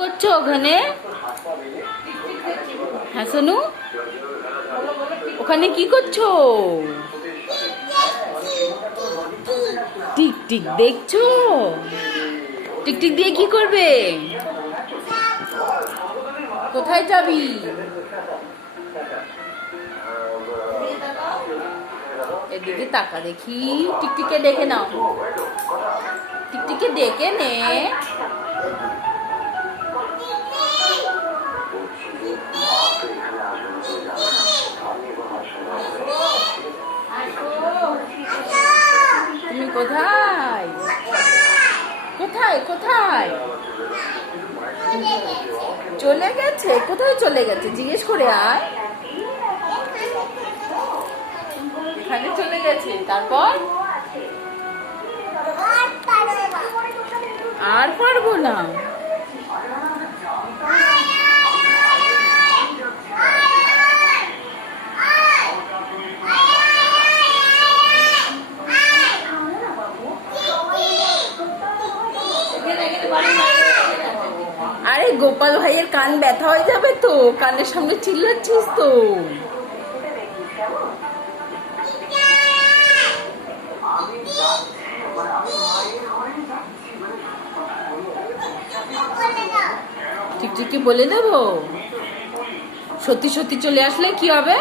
করছো ওখানে? হ্যাঁ সোনু, ওখানে কি করছো? টিকটিক দেখছো? টিকটিক দিয়ে কি করবে? কোথায় যাবি? এদিকে তাকা দেখি, টিকটিকে দেখে নাও, টিকটিকে দেখে নে। তুমি কোথায় কোথায় কোথায় চলে গেছে? কোথায় চলে গেছে জিজ্ঞেস করে আয়। এখানে চলে গেছে, তারপর আর পারবো না। আরে গোপাল ভাইয়ের কান ব্যথা হয়ে যাবে তো, কানের সামনে চিল্লাচ্ছিস তো। ঠিক ঠিক কি বলে দেবো? সত্যি সত্যি চলে আসলে কি হবে?